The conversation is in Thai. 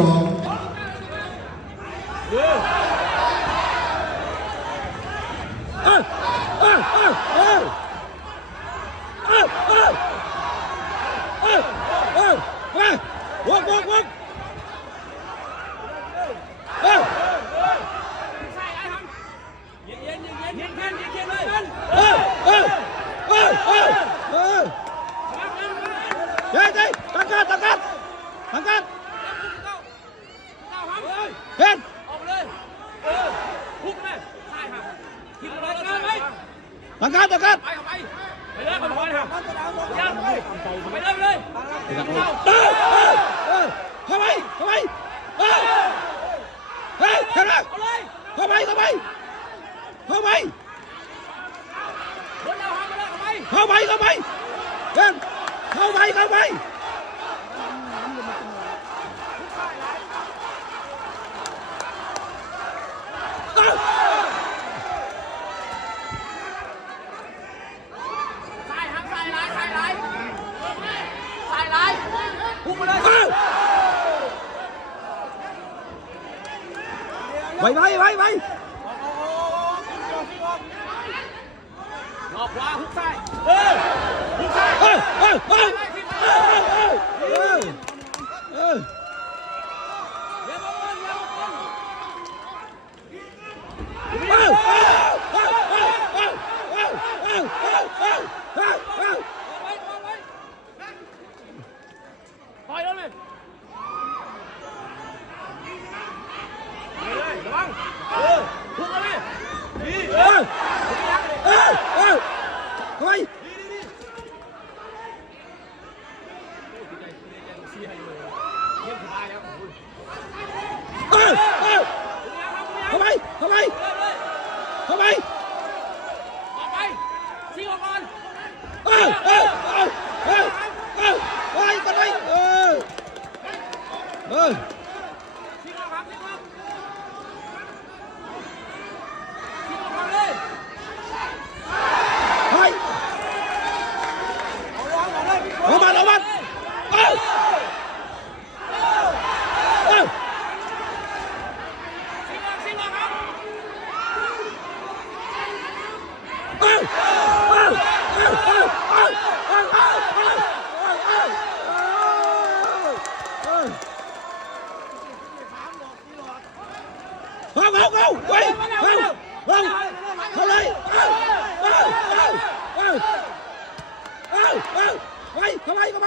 strong. Work. Đây, tăng cát. Lên. Tăng cát.ไปเลยคนๆครับไปเลยเข้าไปเฮ้ยเข้าไปเข้าไปเข้าไปเล่นเข้าไปไปหลอกขวาหุกซ้ายหุกซ้ายปล่อยแล้วเลยระวังหุกแล้วเลยเฮ้ยเข้าไปออกไปชิงออกก่อนไปกันไปชิงออกครับชิงออกเลยไปเอามันชิงออกครับเอาไปเข้าเลยเข้าไป